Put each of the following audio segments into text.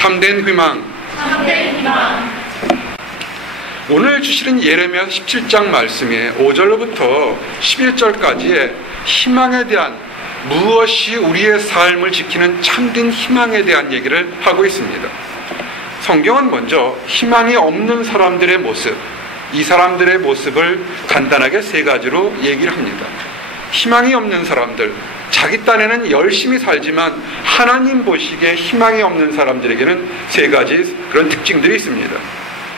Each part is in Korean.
참된 희망. 오늘 주시는 예레미야 17장 말씀에 5절로부터 11절까지의 희망에 대한, 무엇이 우리의 삶을 지키는 참된 희망에 대한 얘기를 하고 있습니다. 성경은 먼저 희망이 없는 사람들의 모습, 이 사람들의 모습을 간단하게 세 가지로 얘기를 합니다. 희망이 없는 사람들, 자기 딴에는 열심히 살지만 하나님 보시기에 희망이 없는 사람들에게는 세 가지 그런 특징들이 있습니다.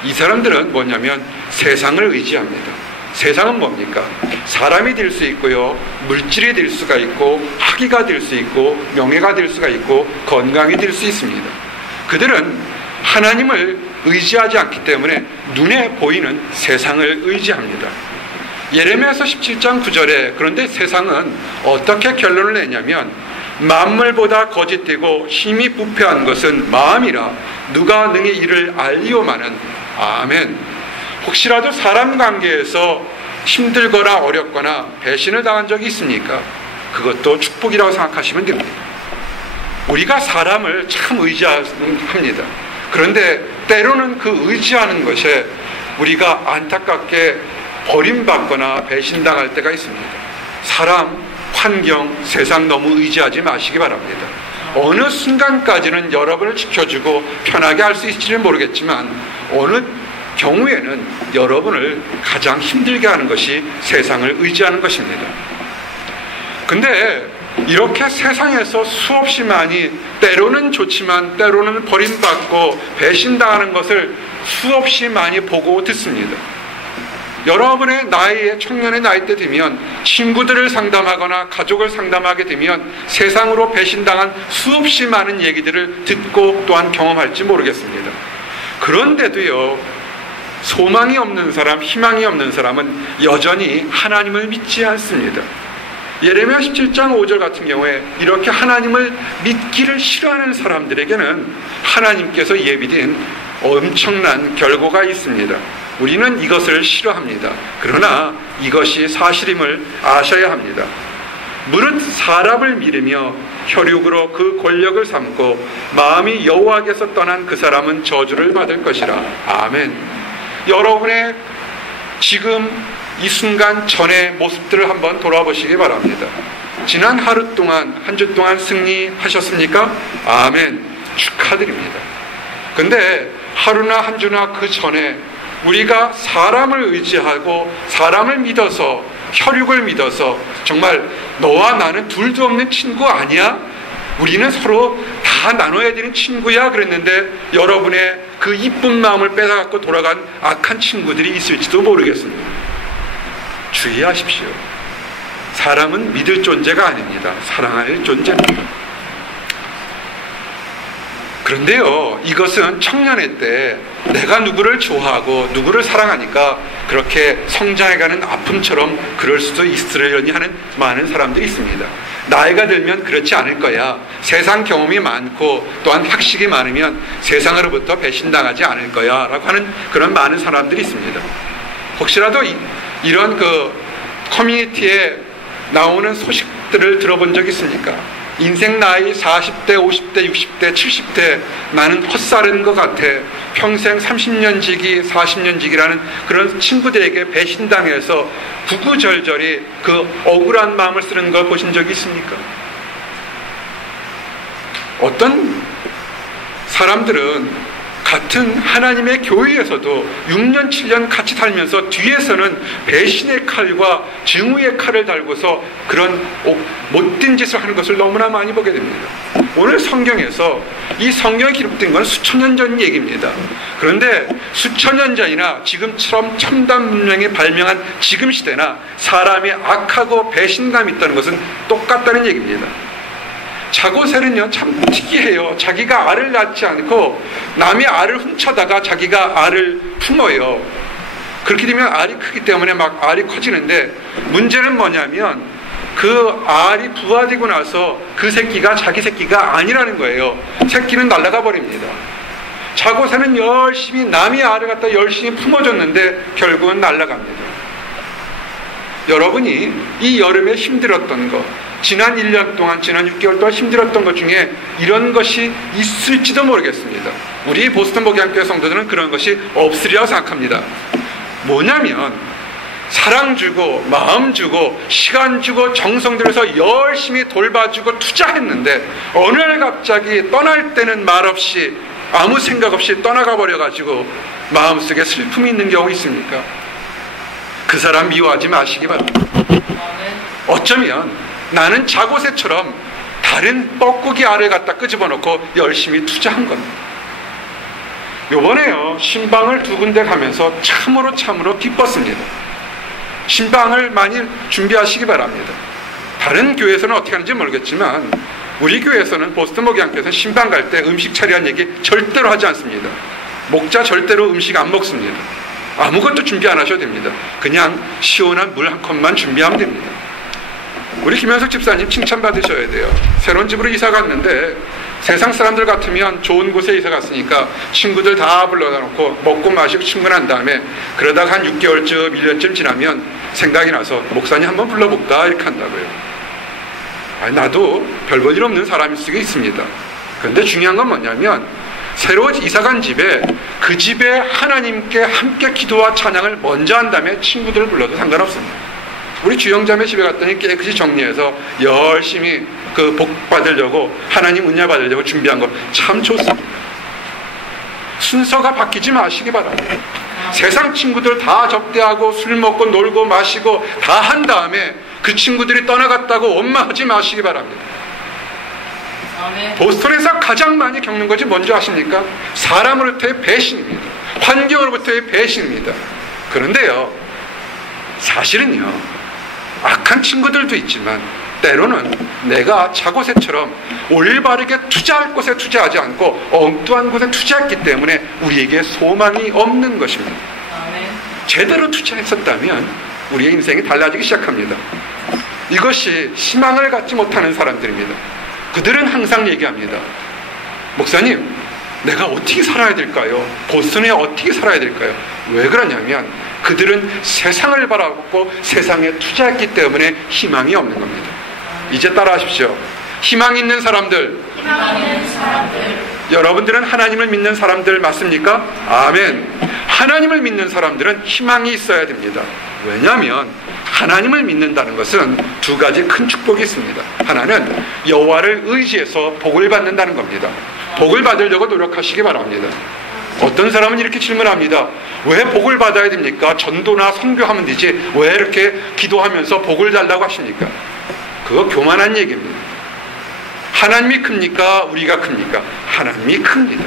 이 사람들은 뭐냐면 세상을 의지합니다. 세상은 뭡니까? 사람이 될 수 있고요, 물질이 될 수가 있고, 학위가 될 수 있고, 명예가 될 수가 있고, 건강이 될 수 있습니다. 그들은 하나님을 의지하지 않기 때문에 눈에 보이는 세상을 의지합니다. 예레미야서 17장 9절에 그런데 세상은 어떻게 결론을 내냐면, 만물보다 거짓되고 힘이 부패한 것은 마음이라 누가 능히 이를 알리오마는. 아멘. 혹시라도 사람 관계에서 힘들거나 어렵거나 배신을 당한 적이 있습니까? 그것도 축복이라고 생각하시면 됩니다. 우리가 사람을 참 의지합니다. 그런데 때로는 그 의지하는 것에 우리가 안타깝게 버림받거나 배신당할 때가 있습니다. 사람, 환경, 세상 너무 의지하지 마시기 바랍니다. 어느 순간까지는 여러분을 지켜주고 편하게 할 수 있을지는 모르겠지만 어느 경우에는 여러분을 가장 힘들게 하는 것이 세상을 의지하는 것입니다. 근데 이렇게 세상에서 수없이 많이, 때로는 좋지만 때로는 버림받고 배신당하는 것을 수없이 많이 보고 듣습니다. 여러분의 나이에, 청년의 나이때 되면 친구들을 상담하거나 가족을 상담하게 되면 세상으로 배신당한 수없이 많은 얘기들을 듣고 또한 경험할지 모르겠습니다. 그런데도요, 소망이 없는 사람, 희망이 없는 사람은 여전히 하나님을 믿지 않습니다. 예레미야 17장 5절 같은 경우에 이렇게 하나님을 믿기를 싫어하는 사람들에게는 하나님께서 예비된 엄청난 결과가 있습니다. 우리는 이것을 싫어합니다. 그러나 이것이 사실임을 아셔야 합니다. 무릇 사람을 믿으며 혈육으로 그 권력을 삼고 마음이 여호와께서 떠난 그 사람은 저주를 받을 것이라. 아멘. 여러분의 지금 이 순간 전의 모습들을 한번 돌아보시기 바랍니다. 지난 하루 동안, 한 주 동안 승리하셨습니까? 아멘. 축하드립니다. 근데 하루나 한 주나 그 전에 우리가 사람을 의지하고 사람을 믿어서, 혈육을 믿어서 정말 너와 나는 둘도 없는 친구 아니야? 우리는 서로 다 나눠야 되는 친구야 그랬는데 여러분의 그 이쁜 마음을 뺏어갖고 돌아간 악한 친구들이 있을지도 모르겠습니다. 주의하십시오. 사람은 믿을 존재가 아닙니다. 사랑할 존재입니다. 그런데요, 이것은 청년의 때 내가 누구를 좋아하고 누구를 사랑하니까 그렇게 성장해가는 아픔처럼 그럴 수도 있으려니 하는 많은 사람들이 있습니다. 나이가 들면 그렇지 않을 거야. 세상 경험이 많고 또한 학식이 많으면 세상으로부터 배신당하지 않을 거야 라고 하는 그런 많은 사람들이 있습니다. 혹시라도 이런 그 커뮤니티에 나오는 소식들을 들어본 적 있습니까? 인생 나이 40대, 50대, 60대, 70대 나는 헛살은 것 같아. 평생 30년 지기, 40년 지기라는 그런 친구들에게 배신당해서 구구절절히 그 억울한 마음을 쓰는 걸 보신 적이 있습니까? 어떤 사람들은 같은 하나님의 교회에서도 6년, 7년 같이 살면서 뒤에서는 배신의 칼과 증오의 칼을 달고서 그런 못된 짓을 하는 것을 너무나 많이 보게 됩니다. 오늘 성경에서 이 성경에 기록된 건 수천 년 전 얘기입니다. 그런데 수천 년 전이나 지금처럼 첨단 문명이 발명한 지금 시대나 사람이 악하고 배신감이 있다는 것은 똑같다는 얘기입니다. 자고새는요 참 특이해요. 자기가 알을 낳지 않고 남의 알을 훔쳐다가 자기가 알을 품어요. 그렇게 되면 알이 크기 때문에 막 알이 커지는데 문제는 뭐냐면 그 알이 부화되고 나서 그 새끼가 자기 새끼가 아니라는 거예요. 새끼는 날아가 버립니다. 자고새는 열심히 남의 알을 갖다 열심히 품어줬는데 결국은 날아갑니다. 여러분이 이 여름에 힘들었던 거, 지난 1년 동안, 지난 6개월 동안 힘들었던 것 중에 이런 것이 있을지도 모르겠습니다. 우리 보스턴 목양교회 성도들은 그런 것이 없으리라고 생각합니다. 뭐냐면 사랑 주고 마음 주고 시간 주고 정성 들여서 열심히 돌봐주고 투자했는데 어느 날 갑자기 떠날 때는 말없이 아무 생각 없이 떠나가 버려가지고 마음속에 슬픔이 있는 경우 있습니까? 그 사람 미워하지 마시기 바랍니다. 어쩌면 나는 자고새처럼 다른 뻐꾸기 알을 갖다 끄집어놓고 열심히 투자한 겁니다. 요번에요 신방을 2군데 가면서 참으로 기뻤습니다. 신방을 많이 준비하시기 바랍니다. 다른 교회에서는 어떻게 하는지 모르겠지만 우리 교회에서는 보스턴 목양교회에서 신방 갈 때 음식 차리한 얘기 절대로 하지 않습니다. 목자 절대로 음식 안 먹습니다. 아무것도 준비 안 하셔도 됩니다. 그냥 시원한 물 한 컵만 준비하면 됩니다. 우리 김현석 집사님 칭찬받으셔야 돼요. 새로운 집으로 이사 갔는데 세상 사람들 같으면 좋은 곳에 이사 갔으니까 친구들 다 불러다 놓고 먹고 마시고 친근한 다음에 그러다가 한 6개월쯤 1년쯤 지나면 생각이 나서 목사님 한번 불러볼까 이렇게 한다고요. 아니, 나도 별 볼 일 없는 사람일 수가 있습니다. 그런데 중요한 건 뭐냐면 새로 이사 간 집에 그 집에 하나님께 함께 기도와 찬양을 먼저 한 다음에 친구들을 불러도 상관없습니다. 우리 주영자매 집에 갔더니 깨끗이 정리해서 열심히 그 복 받으려고 하나님 은혜 받으려고 준비한 거 참 좋습니다. 순서가 바뀌지 마시기 바랍니다. 세상 친구들 다 접대하고 술 먹고 놀고 마시고 다 한 다음에 그 친구들이 떠나갔다고 원망하지 마시기 바랍니다. 보스턴에서 가장 많이 겪는 것이 뭔지 아십니까? 사람으로부터의 배신입니다. 환경으로부터의 배신입니다. 그런데요 사실은요 악한 친구들도 있지만 때로는 내가 자고새처럼 올바르게 투자할 곳에 투자하지 않고 엉뚱한 곳에 투자했기 때문에 우리에게 소망이 없는 것입니다. 제대로 투자했었다면 우리의 인생이 달라지기 시작합니다. 이것이 희망을 갖지 못하는 사람들입니다. 그들은 항상 얘기합니다. 목사님, 내가 어떻게 살아야 될까요? 보스턴에 어떻게 살아야 될까요? 왜 그러냐면 그들은 세상을 바라보고 세상에 투자했기 때문에 희망이 없는 겁니다. 이제 따라하십시오. 희망 있는 사람들. 여러분들은 하나님을 믿는 사람들 맞습니까? 아멘. 하나님을 믿는 사람들은 희망이 있어야 됩니다. 왜냐하면 하나님을 믿는다는 것은 2가지 큰 축복이 있습니다. 하나는 여호와를 의지해서 복을 받는다는 겁니다. 복을 받으려고 노력하시기 바랍니다. 어떤 사람은 이렇게 질문합니다. 왜 복을 받아야 됩니까? 전도나 선교하면 되지 왜 이렇게 기도하면서 복을 달라고 하십니까? 그거 교만한 얘기입니다. 하나님이 큽니까? 우리가 큽니까? 하나님이 큽니다.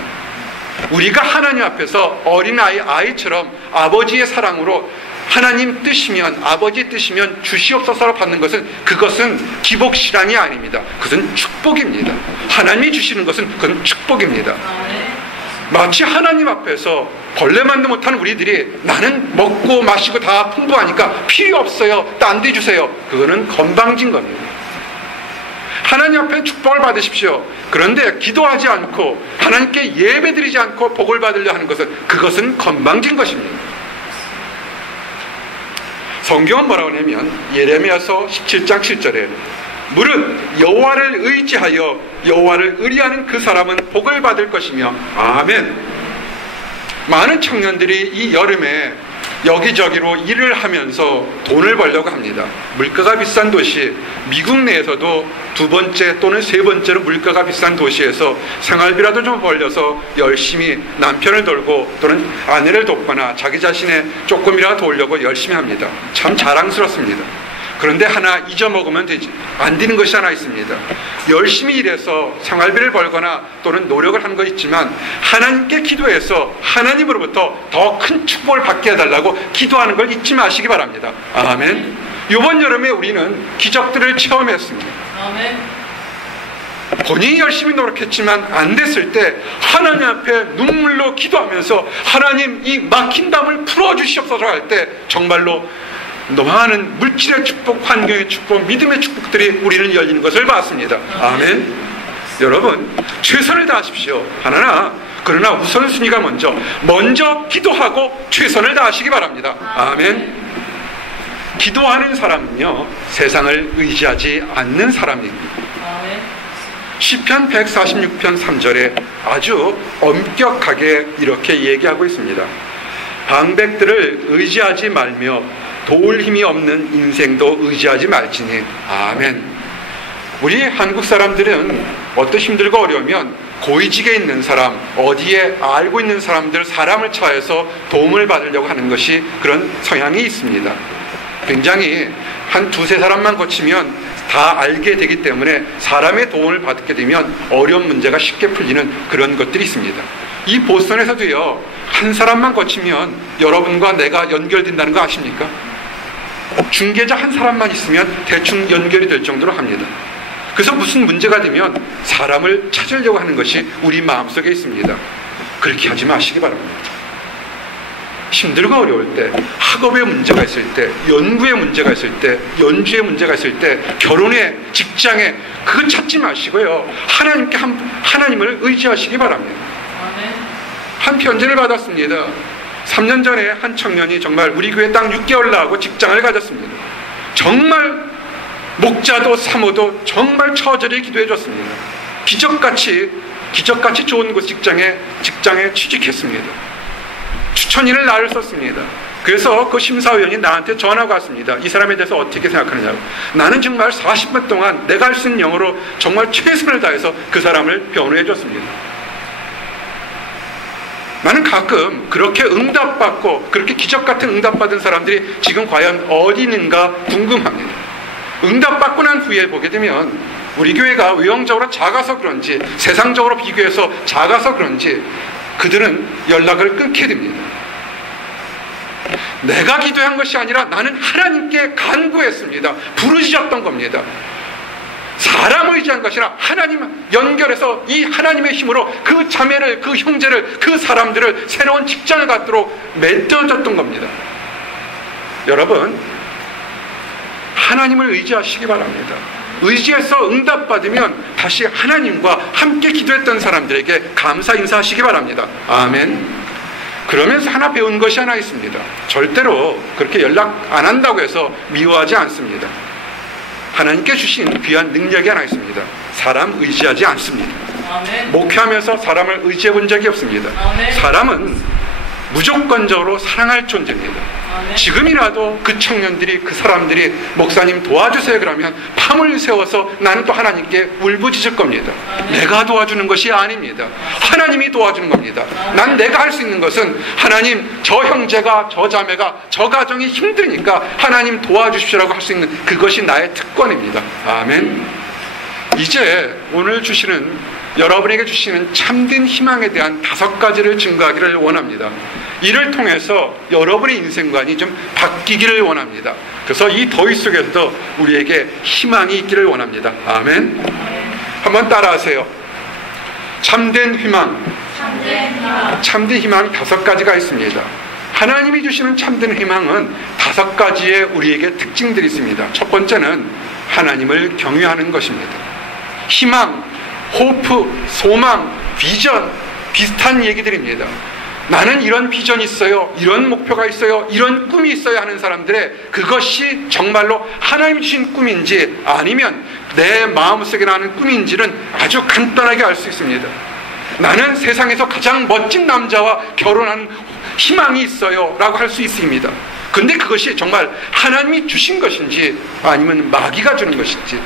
우리가 하나님 앞에서 아이처럼 아버지의 사랑으로 하나님 뜻이면 아버지 뜻이면 주시옵소서로 받는 것은 그것은 기복신앙이 아닙니다. 그것은 축복입니다. 하나님이 주시는 것은 그건 축복입니다. 마치 하나님 앞에서 벌레만도 못하는 우리들이 나는 먹고 마시고 다 풍부하니까 필요 없어요. 딴 데 주세요. 그거는 건방진 겁니다. 하나님 앞에 축복을 받으십시오. 그런데 기도하지 않고 하나님께 예배드리지 않고 복을 받으려 하는 것은 그것은 건방진 것입니다. 성경은 뭐라고 하냐면 예레미야서 17장 7절에 무릇 여호와를 의지하여 여호와를 의리하는 그 사람은 복을 받을 것이며 아멘. 많은 청년들이 이 여름에 여기저기로 일을 하면서 돈을 벌려고 합니다. 물가가 비싼 도시, 미국 내에서도 2번째 또는 3번째로 물가가 비싼 도시에서 생활비라도 좀 벌려서 열심히 남편을 돌고 또는 아내를 돕거나 자기 자신의 조금이라도 도우려고 열심히 합니다. 참 자랑스럽습니다. 그런데 하나 잊어먹으면 되지 안 되는 것이 하나 있습니다. 열심히 일해서 생활비를 벌거나 또는 노력을 하는 거 있지만 하나님께 기도해서 하나님으로부터 더 큰 축복을 받게 해달라고 기도하는 걸 잊지 마시기 바랍니다. 아멘. 이번 여름에 우리는 기적들을 체험했습니다. 아멘. 본인이 열심히 노력했지만 안 됐을 때 하나님 앞에 눈물로 기도하면서 하나님 이 막힌 담을 풀어주시옵소서 할 때 정말로 많은 물질의 축복, 환경의 축복, 믿음의 축복들이 우리는 열리는 것을 봤습니다. 아멘. 여러분 최선을 다하십시오. 그러나 우선순위가 먼저 기도하고 최선을 다하시기 바랍니다. 아멘. 기도하는 사람은요, 세상을 의지하지 않는 사람입니다. 시편 146편 3절에 아주 엄격하게 이렇게 얘기하고 있습니다. 방백들을 의지하지 말며 도울 힘이 없는 인생도 의지하지 말지니. 아멘. 우리 한국 사람들은 어떤 힘들고 어려우면 고위직에 있는 사람, 어디에 알고 있는 사람들, 사람을 차에서 도움을 받으려고 하는 것이 그런 성향이 있습니다. 굉장히 한 두세 사람만 거치면 다 알게 되기 때문에 사람의 도움을 받게 되면 어려운 문제가 쉽게 풀리는 그런 것들이 있습니다. 이 보스턴에서도요, 한 사람만 거치면 여러분과 내가 연결된다는 거 아십니까? 중개자 한 사람만 있으면 대충 연결이 될 정도로 합니다. 그래서 무슨 문제가 되면 사람을 찾으려고 하는 것이 우리 마음속에 있습니다. 그렇게 하지 마시기 바랍니다. 힘들고 어려울 때, 학업에 문제가 있을 때, 연구에 문제가 있을 때, 연주에 문제가 있을 때, 결혼에, 직장에, 그거 찾지 마시고요, 하나님을 의지하시기 바랍니다. 한 편지를 받았습니다. 3년 전에 한 청년이 정말 우리 교회 딱 6개월 나가고 직장을 가졌습니다. 정말 목자도 사모도 정말 처절히 기도해 줬습니다. 기적같이 좋은 곳 직장에 취직했습니다. 추천인을 나를 썼습니다. 그래서 그 심사위원이 나한테 전화가 왔습니다. 이 사람에 대해서 어떻게 생각하느냐고. 나는 정말 40분 동안 내가 할 수 있는 영어로 정말 최선을 다해서 그 사람을 변호해 줬습니다. 나는 가끔 그렇게 응답받고 그렇게 기적같은 응답받은 사람들이 지금 과연 어디 있는가 궁금합니다. 응답받고 난 후에 보게 되면 우리 교회가 외형적으로 작아서 그런지, 세상적으로 비교해서 작아서 그런지 그들은 연락을 끊게 됩니다. 내가 기도한 것이 아니라 나는 하나님께 간구했습니다. 부르짖었던 겁니다. 사람을 의지한 것이 아니라 하나님 연결해서 이 하나님의 힘으로 그 자매를, 그 형제를, 그 사람들을 새로운 직장을 갖도록 맺어줬던 겁니다. 여러분, 하나님을 의지하시기 바랍니다. 의지해서 응답받으면 다시 하나님과 함께 기도했던 사람들에게 감사 인사하시기 바랍니다. 아멘. 그러면서 하나 배운 것이 하나 있습니다. 절대로 그렇게 연락 안 한다고 해서 미워하지 않습니다. 하나님께 주신 귀한 능력이 하나 있습니다. 사람 의지하지 않습니다. 아멘. 목회하면서 사람을 의지해 본 적이 없습니다. 아멘. 사람은 무조건적으로 사랑할 존재입니다. 아멘. 지금이라도 그 청년들이, 그 사람들이 목사님 도와주세요 그러면 밤을 새워서 나는 또 하나님께 울부짖을 겁니다. 아멘. 내가 도와주는 것이 아닙니다. 하나님이 도와주는 겁니다. 아멘. 난 내가 할 수 있는 것은 하나님, 저 형제가, 저 자매가, 저 가정이 힘드니까 하나님 도와주십시오라고 할 수 있는 그것이 나의 특권입니다. 아멘. 이제 오늘 여러분에게 주시는 참된 희망에 대한 5가지를 증거하기를 원합니다. 이를 통해서 여러분의 인생관이 좀 바뀌기를 원합니다. 그래서 이 더위 속에서도 우리에게 희망이 있기를 원합니다. 아멘. 한번 따라하세요. 참된 희망. 참된 희망 5가지가 있습니다. 하나님이 주시는 참된 희망은 5가지의 우리에게 특징들이 있습니다. 첫 번째는 하나님을 경외하는 것입니다. 희망, 호프, 소망, 비전, 비슷한 얘기들입니다. 나는 이런 비전이 있어요, 이런 목표가 있어요, 이런 꿈이 있어요 하는 사람들의 그것이 정말로 하나님이 주신 꿈인지 아니면 내 마음속에 나는 꿈인지는 아주 간단하게 알 수 있습니다. 나는 세상에서 가장 멋진 남자와 결혼하는 희망이 있어요 라고 할 수 있습니다. 근데 그것이 정말 하나님이 주신 것인지 아니면 마귀가 주는 것인지,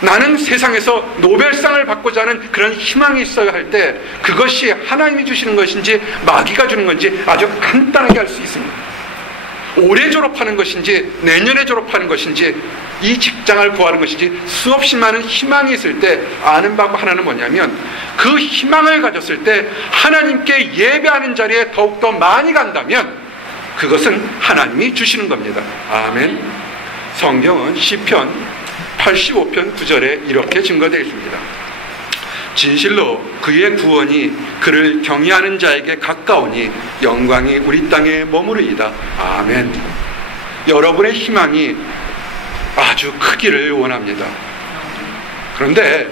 나는 세상에서 노벨상을 받고자 하는 그런 희망이 있어야 할 때 그것이 하나님이 주시는 것인지 마귀가 주는 건지 아주 간단하게 알 수 있습니다. 올해 졸업하는 것인지 내년에 졸업하는 것인지 이 직장을 구하는 것인지 수없이 많은 희망이 있을 때 아는 방법 하나는 뭐냐면 그 희망을 가졌을 때 하나님께 예배하는 자리에 더욱더 많이 간다면 그것은 하나님이 주시는 겁니다. 아멘. 성경은 시편 85편 9절에 이렇게 증거되어 있습니다. 진실로 그의 구원이 그를 경외하는 자에게 가까우니 영광이 우리 땅에 머무르이다. 아멘. 여러분의 희망이 아주 크기를 원합니다. 그런데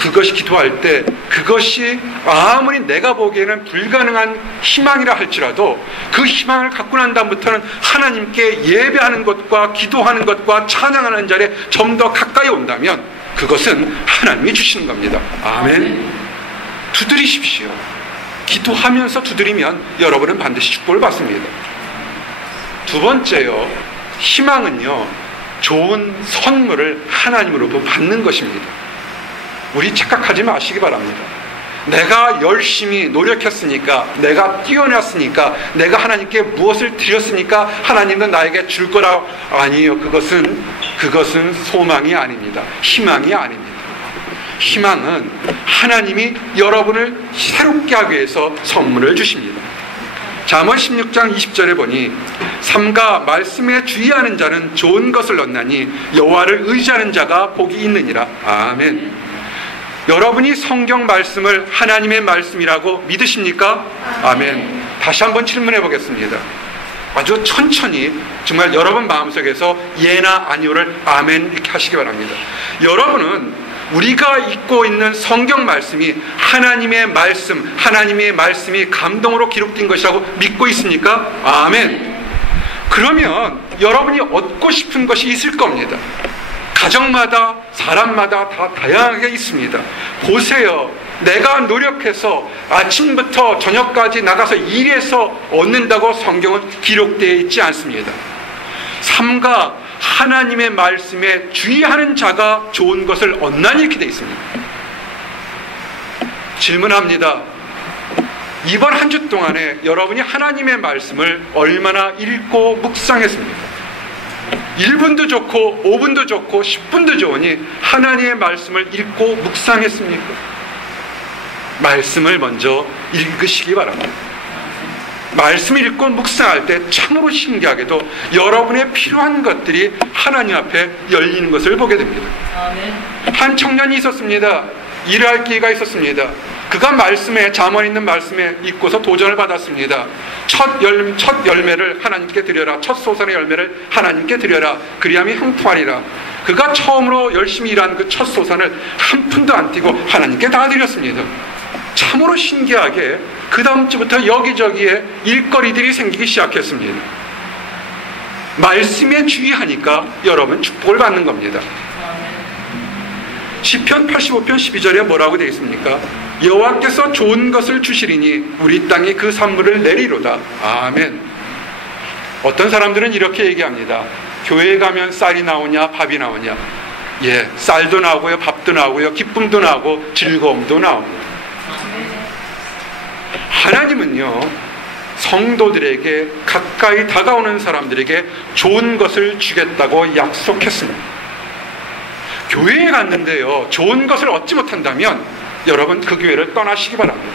그것이 기도할 때 그것이 아무리 내가 보기에는 불가능한 희망이라 할지라도 그 희망을 갖고 난 다음부터는 하나님께 예배하는 것과 기도하는 것과 찬양하는 자리에 좀 더 가까이 온다면 그것은 하나님이 주시는 겁니다. 아멘. 두드리십시오. 기도하면서 두드리면 여러분은 반드시 축복을 받습니다. 두 번째요, 희망은요, 좋은 선물을 하나님으로부터 받는 것입니다. 우리 착각하지 마시기 바랍니다. 내가 열심히 노력했으니까, 내가 뛰어났으니까, 내가 하나님께 무엇을 드렸으니까 하나님은 나에게 줄 거라. 아니에요. 그것은 소망이 아닙니다. 희망이 아닙니다. 희망은 하나님이 여러분을 새롭게 하기 위해서 선물을 주십니다. 잠언 16장 20절에 보니 삼가 말씀에 주의하는 자는 좋은 것을 얻나니 여호와를 의지하는 자가 복이 있느니라. 아멘. 여러분이 성경 말씀을 하나님의 말씀이라고 믿으십니까? 아멘. 다시 한번 질문해 보겠습니다. 아주 천천히 정말 여러분 마음속에서 예나 아니오를 아멘 이렇게 하시기 바랍니다. 여러분은 우리가 읽고 있는 성경 말씀이 하나님의 말씀이 감동으로 기록된 것이라고 믿고 있습니까? 아멘. 그러면 여러분이 얻고 싶은 것이 있을 겁니다. 가정마다 사람마다 다 다양하게 있습니다. 보세요. 내가 노력해서 아침부터 저녁까지 나가서 일해서 얻는다고 성경은 기록되어 있지 않습니다. 삼가 하나님의 말씀에 주의하는 자가 좋은 것을 얻나니 이렇게 되어 있습니다. 질문합니다. 이번 한 주 동안에 여러분이 하나님의 말씀을 얼마나 읽고 묵상했습니까? 1분도 좋고 5분도 좋고 10분도 좋으니 하나님의 말씀을 읽고 묵상했습니까? 말씀을 먼저 읽으시기 바랍니다. 말씀을 읽고 묵상할 때 참으로 신기하게도 여러분의 필요한 것들이 하나님 앞에 열리는 것을 보게 됩니다. 한 청년이 있었습니다. 일을 할 기회가 있었습니다. 그가 말씀에, 잠언 있는 말씀에 읽고서 도전을 받았습니다. 첫 열매를 하나님께 드려라. 첫 소선의 열매를 하나님께 드려라. 그리하면 형통하리라. 그가 처음으로 열심히 일한 그 첫 소선을 한 푼도 안 띄고 하나님께 다 드렸습니다. 참으로 신기하게 그 다음 주부터 여기저기에 일거리들이 생기기 시작했습니다. 말씀에 주의하니까 여러분 축복을 받는 겁니다. 시편 85편 12절에 뭐라고 되어 있습니까? 여호와께서 좋은 것을 주시리니 우리 땅에 그 산물을 내리로다. 아멘. 어떤 사람들은 이렇게 얘기합니다. 교회에 가면 쌀이 나오냐 밥이 나오냐. 예, 쌀도 나오고요, 밥도 나오고요, 기쁨도 나오고 즐거움도 나옵니다. 하나님은요, 성도들에게, 가까이 다가오는 사람들에게 좋은 것을 주겠다고 약속했습니다. 교회에 갔는데요, 좋은 것을 얻지 못한다면 여러분 그 교회를 떠나시기 바랍니다.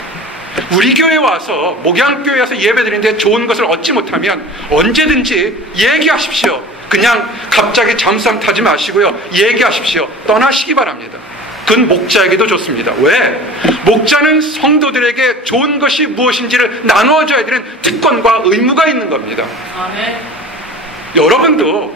우리 교회에 와서, 목양교회에 와서 예배드리는데 좋은 것을 얻지 못하면 언제든지 얘기하십시오. 그냥 갑자기 잠상 타지 마시고요, 얘기하십시오. 떠나시기 바랍니다. 그건 목자에게도 좋습니다. 왜? 목자는 성도들에게 좋은 것이 무엇인지를 나누어줘야 되는 특권과 의무가 있는 겁니다. 아멘. 여러분도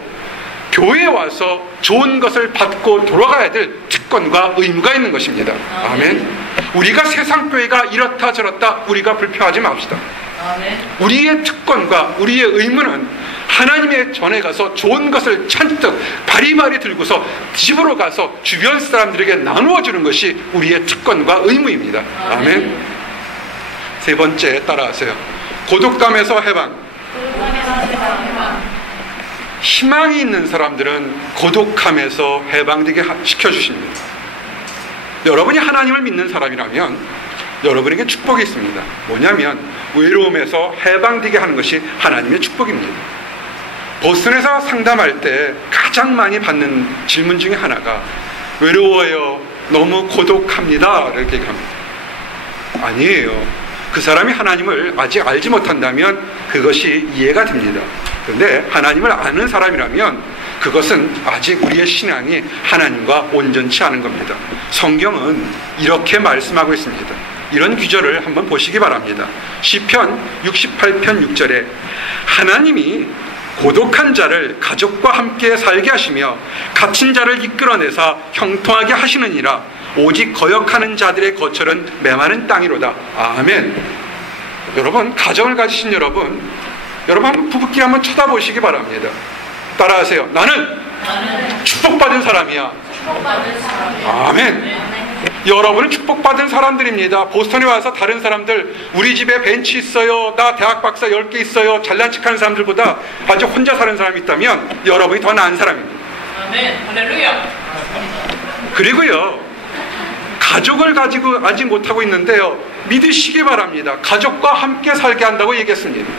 교회에 와서 좋은 것을 받고 돌아가야 될 특권과 의무가 있는 것입니다. 아멘. 우리가 세상 교회가 이렇다 저렇다 우리가 불평하지 맙시다. 아멘. 우리의 특권과 우리의 의무는 하나님의 전에 가서 좋은 것을 잔뜩 바리바리 들고서 집으로 가서 주변 사람들에게 나누어 주는 것이 우리의 특권과 의무입니다. 아멘. 세 번째 따라하세요. 고독감에서 해방. 희망이 있는 사람들은 고독함에서 해방되게 시켜주십니다. 여러분이 하나님을 믿는 사람이라면 여러분에게 축복이 있습니다. 뭐냐면 외로움에서 해방되게 하는 것이 하나님의 축복입니다. 보스턴에서 상담할 때 가장 많이 받는 질문 중에 하나가 외로워요, 너무 고독합니다 이렇게 얘기합니다. 아니에요. 그 사람이 하나님을 아직 알지 못한다면 그것이 이해가 됩니다. 그런데 하나님을 아는 사람이라면 그것은 아직 우리의 신앙이 하나님과 온전치 않은 겁니다. 성경은 이렇게 말씀하고 있습니다. 이런 구절을 한번 보시기 바랍니다. 시편 68편 6절에 하나님이 고독한 자를 가족과 함께 살게 하시며 갇힌 자를 이끌어내사 형통하게 하시느니라. 오직 거역하는 자들의 거처는 메마른 땅이로다. 아멘. 여러분, 가정을 가지신 여러분 한번 부부끼리 한번 쳐다보시기 바랍니다. 따라하세요. 나는 축복받은 사람이야. 아멘. 여러분은 축복받은 사람들입니다. 보스턴에 와서 다른 사람들, 우리 집에 벤치 있어요, 나 대학 박사 10개 있어요, 잘난 척하는 사람들보다 아주 혼자 사는 사람이 있다면 여러분이 더 나은 사람입니다. 아멘. 할렐루야. 그리고요, 가족을 가지고 아직 못하고 있는데요, 믿으시기 바랍니다. 가족과 함께 살게 한다고 얘기했습니다.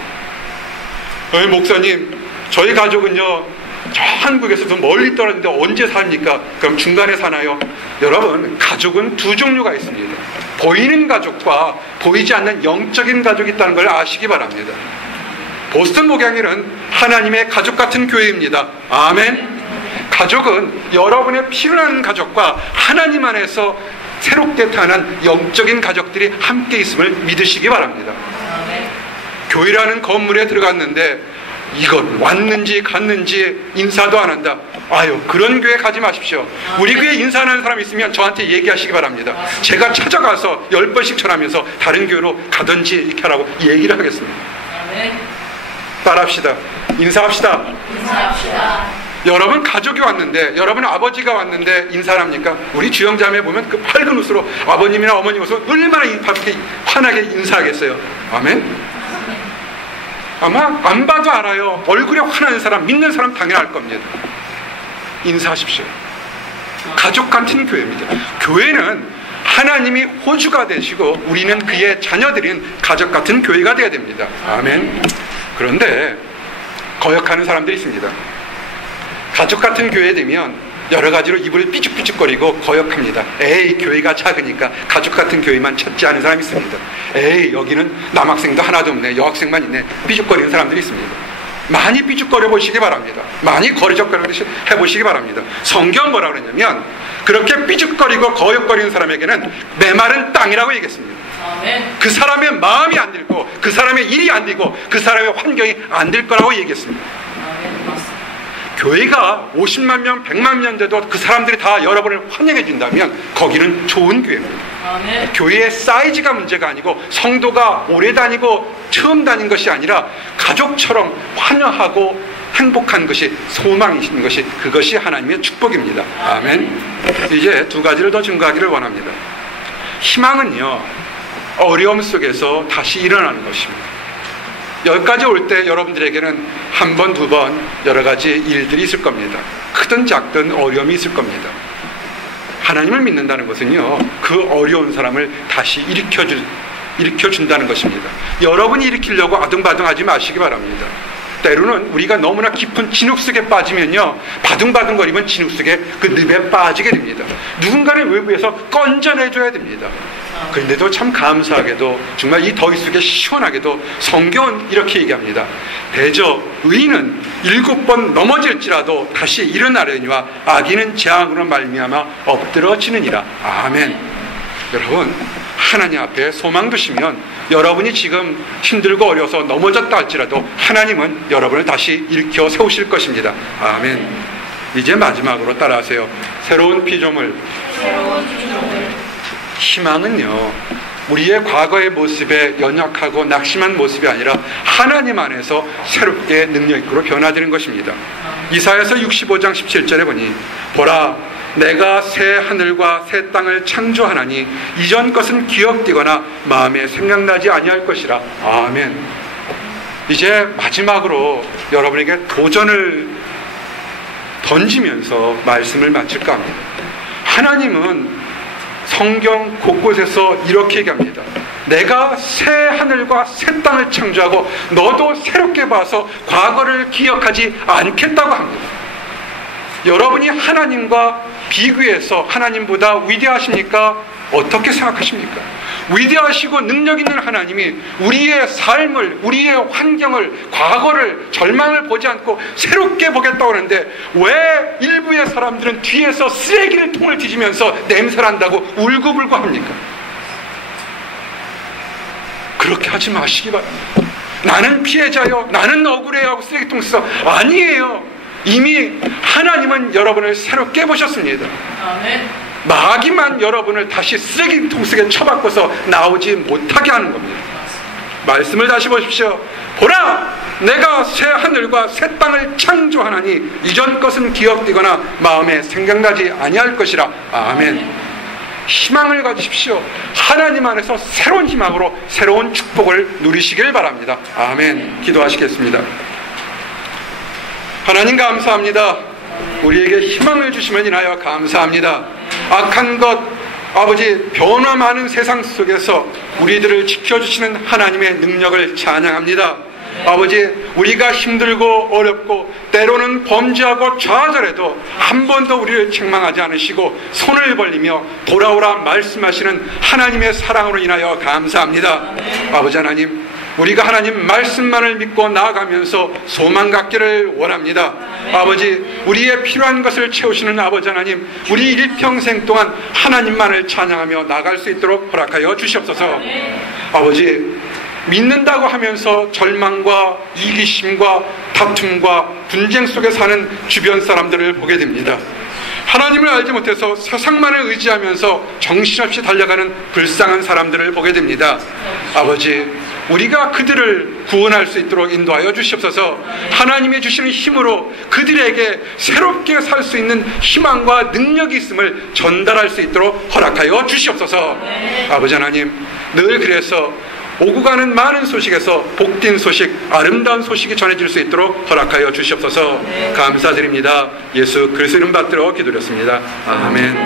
목사님, 저희 가족은요 저 한국에서 좀 멀리 떨어졌는데 언제 삽니까? 그럼 중간에 사나요? 여러분, 가족은 두 종류가 있습니다. 보이는 가족과 보이지 않는 영적인 가족이 있다는 걸 아시기 바랍니다. 보스턴 목양일은 하나님의 가족 같은 교회입니다. 아멘. 가족은 여러분의 필요한 가족과 하나님 안에서 새롭게 태어난 영적인 가족들이 함께 있음을 믿으시기 바랍니다. 교회라는 건물에 들어갔는데 이건 왔는지 갔는지 인사도 안 한다. 아유, 그런 교회 가지 마십시오. 우리 교회 인사하는 사람 있으면 저한테 얘기하시기 바랍니다. 제가 찾아가서 10번씩 전하면서 다른 교회로 가든지 이렇게 하라고 얘기를 하겠습니다. 따라합시다. 인사합시다. 여러분 가족이 왔는데, 여러분 아버지가 왔는데 인사를 합니까? 우리 주영자매 보면 그 밝은 웃으로 아버님이나 어머님 웃으로 얼마나 환하게 인사하겠어요. 아멘. 아마 안 봐도 알아요. 얼굴에 환한 사람, 믿는 사람 당연히 알 겁니다. 인사하십시오. 가족 같은 교회입니다. 교회는 하나님이 호주가 되시고 우리는 그의 자녀들인 가족 같은 교회가 되어야 됩니다. 아멘. 그런데 거역하는 사람들이 있습니다. 가족 같은 교회 되면 여러 가지로 입을 삐죽삐죽거리고 거역합니다. 에이, 교회가 작으니까 가족 같은 교회만 찾지 않은 사람이 있습니다. 에이, 여기는 남학생도 하나도 없네, 여학생만 있네, 삐죽거리는 사람들이 있습니다. 많이 삐죽거려 보시기 바랍니다. 많이 거리적거려 해보시기 바랍니다. 성경 뭐라 그러냐면 그렇게 삐죽거리고 거역거리는 사람에게는 메마른 땅이라고 얘기했습니다. 그 사람의 마음이 안 들고 그 사람의 일이 안 되고 그 사람의 환경이 안 될 거라고 얘기했습니다. 교회가 50만 명, 100만 명 돼도 그 사람들이 다 여러분을 환영해 준다면 거기는 좋은 교회입니다. 교회의 사이즈가 문제가 아니고 성도가 오래 다니고 처음 다닌 것이 아니라 가족처럼 환영하고 행복한 것이 소망이신 것이, 그것이 하나님의 축복입니다. 아멘. 이제 두 가지를 더 증거하기를 원합니다. 희망은요, 어려움 속에서 다시 일어나는 것입니다. 여기까지 올 때 여러분들에게는 한 번, 두 번 여러 가지 일들이 있을 겁니다. 크든 작든 어려움이 있을 겁니다. 하나님을 믿는다는 것은요, 그 어려운 사람을 다시 일으켜준다는 것입니다. 여러분이 일으키려고 아둥바둥하지 마시기 바랍니다. 때로는 우리가 너무나 깊은 진흙 속에 빠지면요, 바둥바둥거리면 진흙 속에 그 늪에 빠지게 됩니다. 누군가를 외부에서 건져내줘야 됩니다. 그런데도 참 감사하게도 정말 이 더위 속에 시원하게도 성경은 이렇게 얘기합니다. 대저 의인은 7번 넘어질지라도 다시 일어나려니와 악인은 재앙으로 말미암아 엎드러지느니라. 아멘. 여러분, 하나님 앞에 소망 두시면 여러분이 지금 힘들고 어려서 넘어졌다 할지라도 하나님은 여러분을 다시 일으켜 세우실 것입니다. 아멘. 이제 마지막으로 따라하세요. 새로운 피조물. 희망은요, 우리의 과거의 모습에 연약하고 낙심한 모습이 아니라 하나님 안에서 새롭게 능력있고 변화되는 것입니다. 이사야서 65장 17절에 보니 보라, 내가 새 하늘과 새 땅을 창조하나니 이전 것은 기억되거나 마음에 생각나지 아니할 것이라. 아멘. 이제 마지막으로 여러분에게 도전을 던지면서 말씀을 마칠까 합니다. 하나님은 성경 곳곳에서 이렇게 얘기합니다. 내가 새 하늘과 새 땅을 창조하고 너도 새롭게 봐서 과거를 기억하지 않겠다고 합니다. 여러분이 하나님과 비교해서 하나님보다 위대하십니까? 어떻게 생각하십니까? 위대하시고 능력 있는 하나님이 우리의 삶을, 우리의 환경을, 과거를, 절망을 보지 않고 새롭게 보겠다고 하는데 왜 일부의 사람들은 뒤에서 쓰레기를 통을 뒤지면서 냄새난다고 울고불고 합니까? 그렇게 하지 마시기 바랍니다. 나는 피해자요, 나는 억울해요 하고 쓰레기통 써. 아니에요. 이미 하나님은 여러분을 새롭게 보셨습니다. 아멘. 마귀만 여러분을 다시 쓰레기통 속에 처박고서 나오지 못하게 하는 겁니다. 말씀을 다시 보십시오. 보라, 내가 새 하늘과 새 땅을 창조하나니 이전 것은 기억되거나 마음에 생각나지 아니할 것이라. 아멘. 희망을 가지십시오. 하나님 안에서 새로운 희망으로 새로운 축복을 누리시길 바랍니다. 아멘. 기도하시겠습니다. 하나님 감사합니다. 우리에게 희망을 주시면 인하여 감사합니다. 악한 것, 아버지, 변화 많은 세상 속에서 우리들을 지켜주시는 하나님의 능력을 찬양합니다. 아버지, 우리가 힘들고 어렵고 때로는 범죄하고 좌절해도 한 번도 우리를 책망하지 않으시고 손을 벌리며 돌아오라 말씀하시는 하나님의 사랑으로 인하여 감사합니다. 아버지 하나님, 우리가 하나님 말씀만을 믿고 나아가면서 소망 갖기를 원합니다. 아버지, 우리의 필요한 것을 채우시는 아버지 하나님, 우리 일평생 동안 하나님만을 찬양하며 나갈 수 있도록 허락하여 주시옵소서. 아버지, 믿는다고 하면서 절망과 이기심과 다툼과 분쟁 속에 사는 주변 사람들을 보게 됩니다. 하나님을 알지 못해서 세상만을 의지하면서 정신없이 달려가는 불쌍한 사람들을 보게 됩니다. 아버지, 우리가 그들을 구원할 수 있도록 인도하여 주시옵소서. 하나님이 주시는 힘으로 그들에게 새롭게 살 수 있는 희망과 능력이 있음을 전달할 수 있도록 허락하여 주시옵소서. 아버지 하나님, 늘 그래서 오고 가는 많은 소식에서 복된 소식, 아름다운 소식이 전해질 수 있도록 허락하여 주시옵소서. 감사드립니다. 예수 그리스도 이름 받들어 기도드렸습니다. 아멘.